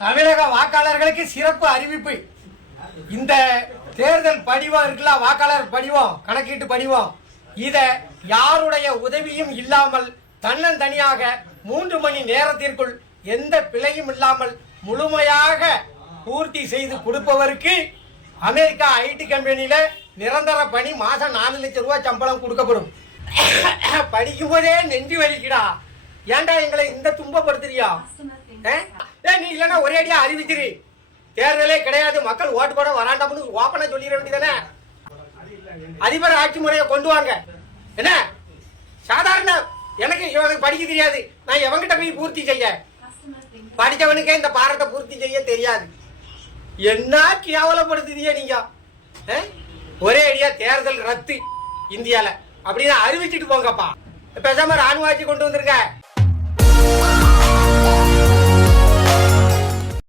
தமிழக வாக்காளர்களுக்கு சிறப்பு அறிவிப்பு. இந்த தேர்தல் படிவம் இருக்குல்ல, வாக்காளர் படிவம், கணக்கீட்டு படிவம், இத யாருடைய உதவியும் இல்லாமல் தன்னந்தனியாக 3 மணி நேரத்திற்குள் எந்த பிழையும் இல்லாமல் முழுமையாக பூர்த்தி செய்து கொடுப்பவருக்கு அமெரிக்கா ஐடி கம்பெனியில நிரந்தர பணி, மாசம் 4 லட்சம் ரூபாய் சம்பளம் கொடுக்கப்படும். படிக்கும் போதே நெஞ்சு வலிக்குடா. ஏன்டா எங்களை இந்த துன்பப்படுத்துறியா? நீ இல்லைன்னா ஒரே அடியா அறிவிச்சிரு, தேர்தலே கிடையாது, மக்கள் ஓட்டு போட வராண்டாம்னு ஓப்பனா சொல்லிட வேண்டியதானே. அதிபர் ஆட்சி முறையை கொண்டு வாங்க. என்ன சாதாரண எனக்கு இவனுக்கு படிக்க தெரியாது, நான் எவங்கிட்ட போய் பூர்த்தி செய்ய? படித்தவனுக்கே இந்த பாரத்தை பூர்த்தி செய்ய தெரியாது. என்ன கேவலப்படுத்துதியா நீங்க? ஒரே அடியா தேர்தல் ரத்து இந்தியால அப்படின்னு அறிவிச்சிட்டு போங்கப்பா. பேசாம ராணுவ ஆட்சி கொண்டு வந்திருக்க.